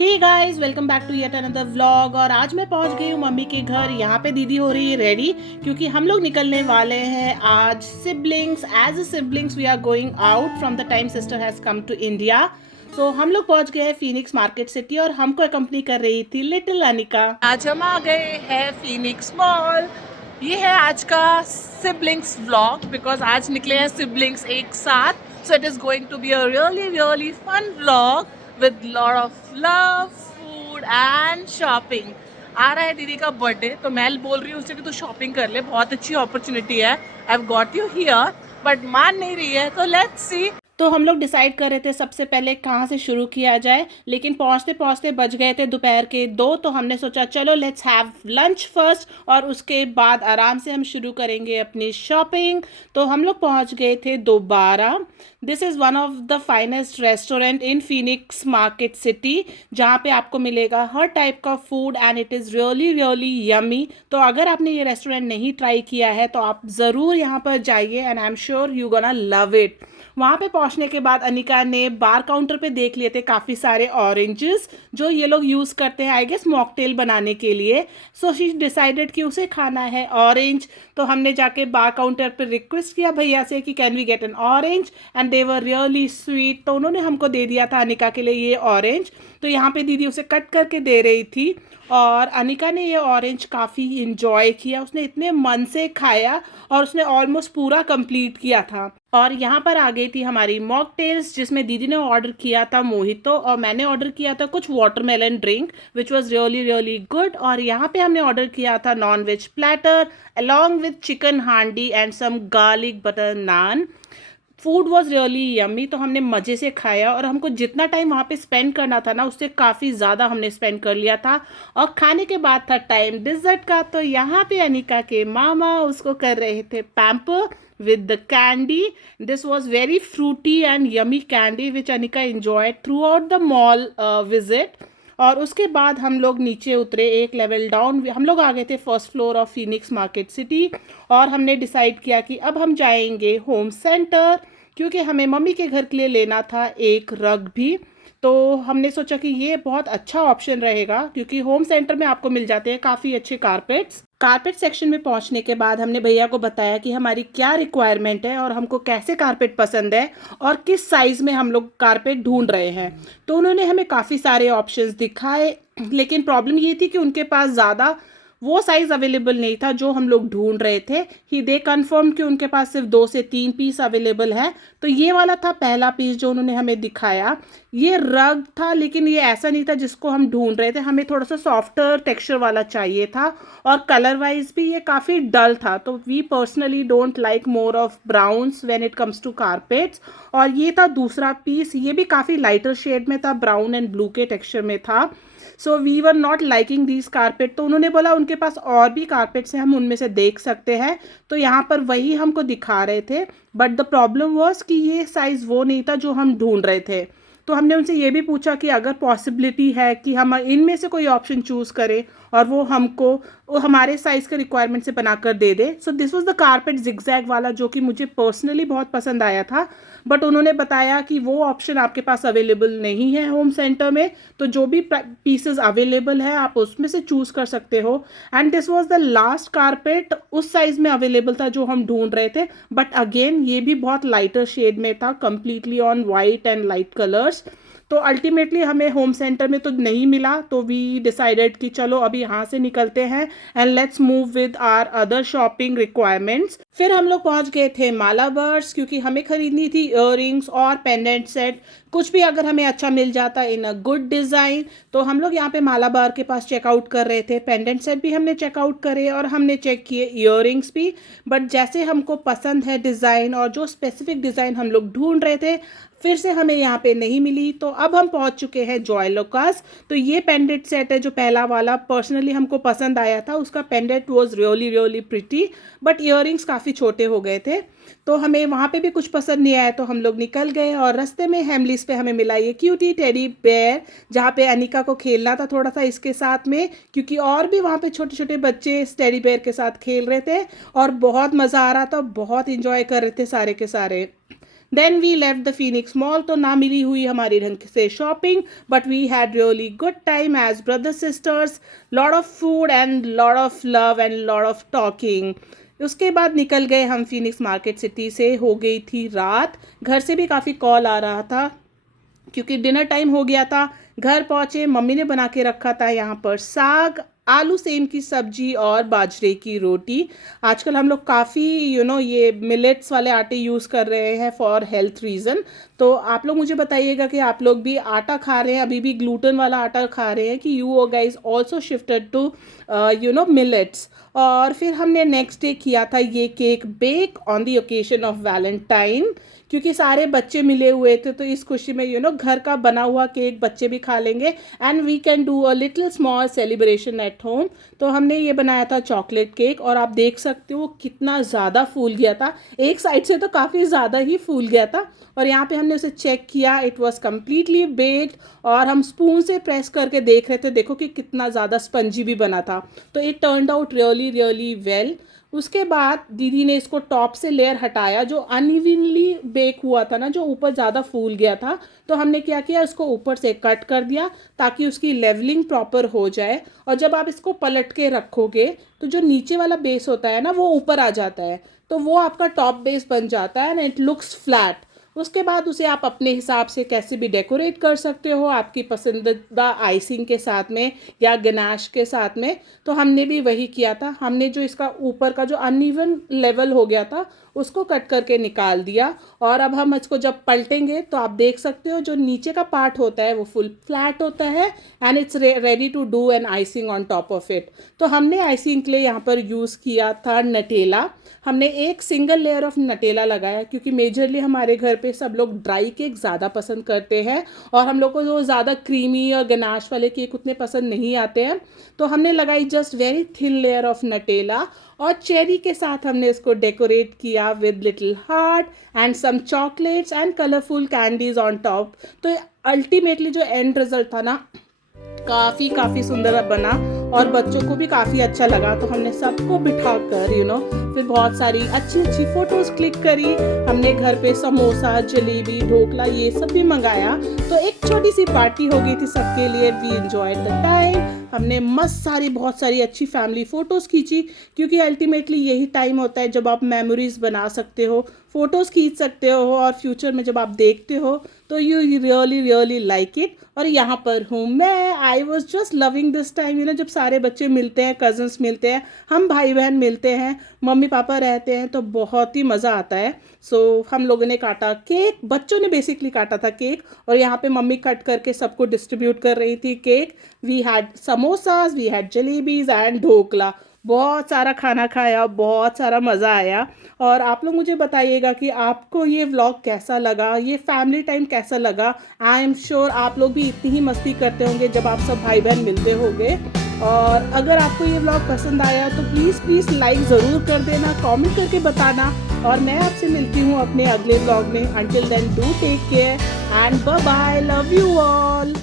Hey guys, welcome back to yet another vlog. और आज मैं पहुंच गई हूँ मम्मी के घर। यहाँ पे दीदी हो रही है रेडी, क्योंकि हम लोग निकलने वाले हैं आज siblings. As a siblings we are going out from the time sister has come to India. तो हम लोग पहुंच गए हैं फीनिक्स मार्केट सिटी और हमको अकम्पनी कर रही थी लिटिल अनिका। आज हम आ गए हैं फीनिक्स मॉल। ये है आज का सिबलिंग्स व्लॉग, बिकॉज आज निकले हैं सिबलिंग्स एक साथ। So it is going to be a really really fun vlog with lot of love, food and shopping। आ रहा है दीदी का बर्थडे, तो मैं बोल रही हूँ उससे कि तू शॉपिंग कर ले, बहुत अच्छी अपॉर्चुनिटी है। I have got you here, but मान नहीं रही है, तो लेट्स सी। तो हम लोग डिसाइड कर रहे थे सबसे पहले कहाँ से शुरू किया जाए, लेकिन पहुँचते पहुँचते बज गए थे दोपहर के 2। तो हमने सोचा चलो लेट्स हैव लंच फर्स्ट और उसके बाद आराम से हम शुरू करेंगे अपनी शॉपिंग। तो हम लोग पहुँच गए थे दोबारा। This is one of the finest restaurant in Phoenix market city, जहाँ पे आपको मिलेगा हर टाइप का food and it is really really yummy. तो अगर आपने ये रेस्टोरेंट नहीं ट्राई किया है तो आप ज़रूर यहाँ पर जाइए and I am sure you gonna love it. वहाँ पे पहुँचने के बाद अनिका ने बार काउंटर पे देख लिए थे काफ़ी सारे ऑरेंजेस जो ये लोग यूज़ करते हैं आई गेस मॉकटेल बनाने के लिए। सो शी डिसाइडेड कि उसे खाना है ऑरेंज। तो हमने जाके बार काउंटर पे रिक्वेस्ट किया भैया से कि can we get an orange, and they were really sweet. तो उन्होंने हमको दे दिया था अनिका के लिए ये ऑरेंज। तो यहाँ पे दीदी उसे कट करके दे रही थी और अनिका ने ये ऑरेंज काफ़ी इंजॉय किया। उसने इतने मन से खाया और उसने ऑलमोस्ट पूरा कंप्लीट किया था। और यहाँ पर आ गई थी हमारी मॉकटेल्स, जिसमें दीदी ने ऑर्डर किया था मोहितो और मैंने ऑर्डर किया था कुछ watermelon drink which was really really good. और यहाँ पे हमने ऑर्डर किया था non veg platter along with chicken handi and some garlic butter naan. Food was really yummy. तो हमने मज़े से खाया और हमको जितना टाइम वहाँ पे स्पेंड करना था ना उससे काफ़ी ज़्यादा हमने स्पेंड कर लिया था। और खाने के बाद था टाइम डिज़र्ट का। तो यहाँ पे अनिका के मामा उसको कर रहे थे pamper with the candy. This was very fruity and yummy candy which Anika enjoyed throughout the mall visit. और उसके बाद हम लोग नीचे उतरे एक लेवल डाउन। हम लोग आ गए थे first floor of Phoenix market city और हमने डिसाइड किया कि अब हम जाएंगे होम सेंटर, क्योंकि हमें मम्मी के घर के लिए लेना था एक रग भी। तो हमने सोचा कि ये बहुत अच्छा ऑप्शन रहेगा, क्योंकि होम सेंटर में आपको मिल जाते हैं काफ़ी अच्छे कारपेट्स। कारपेट सेक्शन में पहुंचने के बाद हमने भैया को बताया कि हमारी क्या रिक्वायरमेंट है और हमको कैसे कारपेट पसंद है और किस साइज़ में हम लोग कारपेट ढूंढ रहे हैं। तो उन्होंने हमें काफ़ी सारे ऑप्शंस दिखाए, लेकिन प्रॉब्लम ये थी कि उनके पास ज़्यादा वो साइज़ अवेलेबल नहीं था जो हम लोग ढूंढ रहे थे। ही दे कन्फर्म कि उनके पास सिर्फ 2 से 3 पीस अवेलेबल है। तो ये वाला था पहला पीस जो उन्होंने हमें दिखाया। ये रग था, लेकिन ये ऐसा नहीं था जिसको हम ढूंढ रहे थे। हमें थोड़ा सा सॉफ्टर टेक्सचर वाला चाहिए था और कलर वाइज भी ये काफ़ी डल था। तो we personally don't like more of browns when it comes to carpets. और ये था दूसरा पीस, ये भी काफ़ी लाइटर शेड में था, ब्राउन एंड ब्लू के टेक्सचर में था। So we were not liking these carpet. तो उन्होंने बोला उनके पास और भी कारपेट्स हैं, हम उनमें से देख सकते हैं। तो यहाँ पर वही हमको दिखा रहे थे, बट द प्रॉब्लम वॉज कि ये साइज़ वो नहीं था जो हम ढूंढ रहे थे। तो हमने उनसे ये भी पूछा कि अगर पॉसिबिलिटी है कि हम इनमें से कोई ऑप्शन चूज़ करें और वो हमको वो हमारे साइज़ के रिक्वायरमेंट से बनाकर दे दे। So this was the carpet zigzag वाला, जो कि मुझे पर्सनली बहुत पसंद आया था। बट उन्होंने बताया कि वो ऑप्शन आपके पास अवेलेबल नहीं है होम सेंटर में। तो जो भी पीसेस अवेलेबल है आप उसमें से चूज़ कर सकते हो। And this was the last carpet उस साइज़ में अवेलेबल था जो हम ढूंढ रहे थे। बट अगेन ये भी बहुत लाइटर शेड में था, completely on white and light colours. तो अल्टीमेटली हमें होम सेंटर में तो नहीं मिला। तो वी डिसाइडेड कि चलो अभी यहाँ से निकलते हैं and let's move with our other shopping requirements. फिर हम लोग पहुँच गए थे मालाबार्स, क्योंकि हमें खरीदनी थी इयररिंग्स और पेंडेंट सेट, कुछ भी अगर हमें अच्छा मिल जाता इन अ गुड डिज़ाइन। तो हम लोग यहाँ पे मालाबार के पास चेकआउट कर रहे थे। पेंडेंट सेट भी हमने चेकआउट करे और हमने चेक किए इयररिंग्स भी। बट जैसे हमको पसंद है डिज़ाइन और जो स्पेसिफिक डिज़ाइन हम लोग ढूंढ रहे थे फिर से हमें यहाँ पे नहीं मिली। तो अब हम पहुँच चुके हैं जॉयलुकास। तो ये पेंडेंट सेट है जो पहला वाला पर्सनली हमको पसंद आया था। उसका pendant was really really pretty, but earrings काफ़ी छोटे हो गए थे। तो हमें वहाँ पे भी कुछ पसंद नहीं आया, तो हम लोग निकल गए। और रास्ते में हेमलिस पे हमें मिला ये क्यूटी टेडी बेयर, जहाँ पे अनिका को खेलना था थोड़ा सा इसके साथ में, क्योंकि और भी वहाँ पे छोटे छोटे बच्चे इस टेडी बेयर के साथ खेल रहे थे और बहुत मज़ा आ रहा था, बहुत इंजॉय कर रहे थे सारे के सारे। Then we left the Phoenix mall, तो ना मिली हुई हमारी ढंग से shopping, but we had really good time as brother sisters, lot of food and lot of love and lot of talking. उसके बाद निकल गए हम फीनिक्स मार्केट सिटी से, हो गई थी रात, घर से भी काफ़ी कॉल आ रहा था क्योंकि डिनर टाइम हो गया था। घर पहुँचे, मम्मी ने बना के रखा था यहाँ पर साग, आलू सेम की सब्जी और बाजरे की रोटी। आजकल हम लोग काफ़ी ये मिलेट्स वाले आटे यूज़ कर रहे हैं फॉर हेल्थ रीज़न। तो आप लोग मुझे बताइएगा कि आप लोग भी आटा खा रहे हैं, अभी भी ग्लूटेन वाला आटा खा रहे हैं, कि you guys also shifted to millets. और फिर हमने नेक्स्ट डे किया था ये cake bake on the occasion of Valentine, क्योंकि सारे बच्चे मिले हुए थे, तो इस खुशी में घर का बना हुआ केक बच्चे भी खा लेंगे and we can do a little small celebration at home. तो हमने ये बनाया था चॉकलेट केक, और आप देख सकते हो कितना ज़्यादा फूल गया था, एक साइड से तो काफ़ी ज़्यादा ही फूल गया था। और यहाँ पे हमने उसे चेक किया, इट वॉज कम्प्लीटली बेक्ड, और हम स्पून से प्रेस करके देख रहे थे, देखो कि कितना ज़्यादा स्पंजी भी बना था। तो it turned out really really well. उसके बाद दीदी ने इसको टॉप से लेयर हटाया, जो अनइवनली बेक हुआ था ना, जो ऊपर ज़्यादा फूल गया था, तो हमने क्या किया, इसको ऊपर से कट कर दिया ताकि उसकी लेवलिंग प्रॉपर हो जाए। और जब आप इसको पलट के रखोगे तो जो नीचे वाला बेस होता है ना, वो ऊपर आ जाता है, तो वो आपका टॉप बेस बन जाता है एंड इट लुक्स फ्लैट। उसके बाद उसे आप अपने हिसाब से कैसे भी डेकोरेट कर सकते हो, आपकी पसंदीदा आइसिंग के साथ में या गनाश के साथ में। तो हमने भी वही किया था, हमने जो इसका ऊपर का जो अनइवन लेवल हो गया था उसको कट करके निकाल दिया। और अब हम इसको जब पलटेंगे तो आप देख सकते हो जो नीचे का पार्ट होता है वो फुल फ्लैट होता है and it's ready to do an icing on top of it. तो हमने आइसिंग के लिए यहाँ पर यूज़ किया था नटेला। हमने एक सिंगल लेयर ऑफ नटेला लगाया क्योंकि मेजरली हमारे घर पे सब लोग ड्राई केक ज़्यादा पसंद करते हैं और हम लोग को जो ज़्यादा क्रीमी और गनाश वाले केक उतने पसंद नहीं आते हैं। तो हमने लगाई just very thin layer of Nutella और चेरी के साथ हमने इसको डेकोरेट किया with little heart and some chocolates and colourful candies on top. तो अल्टीमेटली जो एंड रिजल्ट था ना, काफ़ी सुंदर बना और बच्चों को भी काफ़ी अच्छा लगा। तो हमने सबको बिठाकर फिर बहुत सारी अच्छी फ़ोटोज़ क्लिक करी। हमने घर पे समोसा, जलेबी, ढोकला ये सब भी मंगाया। तो एक छोटी सी पार्टी हो गई थी सबके लिए। We enjoyed the time. हमने मस्त बहुत सारी अच्छी फैमिली फ़ोटोज़ खींची क्योंकि अल्टीमेटली यही टाइम होता है जब आप मेमोरीज़ बना सकते हो, फ़ोटोज़ खींच सकते हो और फ्यूचर में जब आप देखते हो तो यू रियली लाइक इट। और यहाँ पर हूँ मैं, I was just loving this time. जब सारे बच्चे मिलते हैं, कज़न्स मिलते हैं, हम भाई बहन मिलते हैं, मम्मी पापा रहते हैं, तो बहुत ही मज़ा आता है। सो हम लोगों ने काटा केक, बच्चों ने बेसिकली काटा था केक और यहाँ पे मम्मी कट करके सबको डिस्ट्रीब्यूट कर रही थी cake. We had samosas, we had jalebis and dhokla. बहुत सारा खाना खाया, बहुत सारा मज़ा आया। और आप लोग मुझे बताइएगा कि आपको ये व्लॉग कैसा लगा, ये फैमिली टाइम कैसा लगा। आई एम श्योर आप लोग भी इतनी ही मस्ती करते होंगे जब आप सब भाई बहन मिलते होंगे। और अगर आपको ये व्लॉग पसंद आया तो प्लीज़ लाइक ज़रूर कर देना, कमेंट करके बताना। और मैं आपसे मिलती हूँ अपने अगले व्लॉग में। Until then do take care and bye bye, love you all.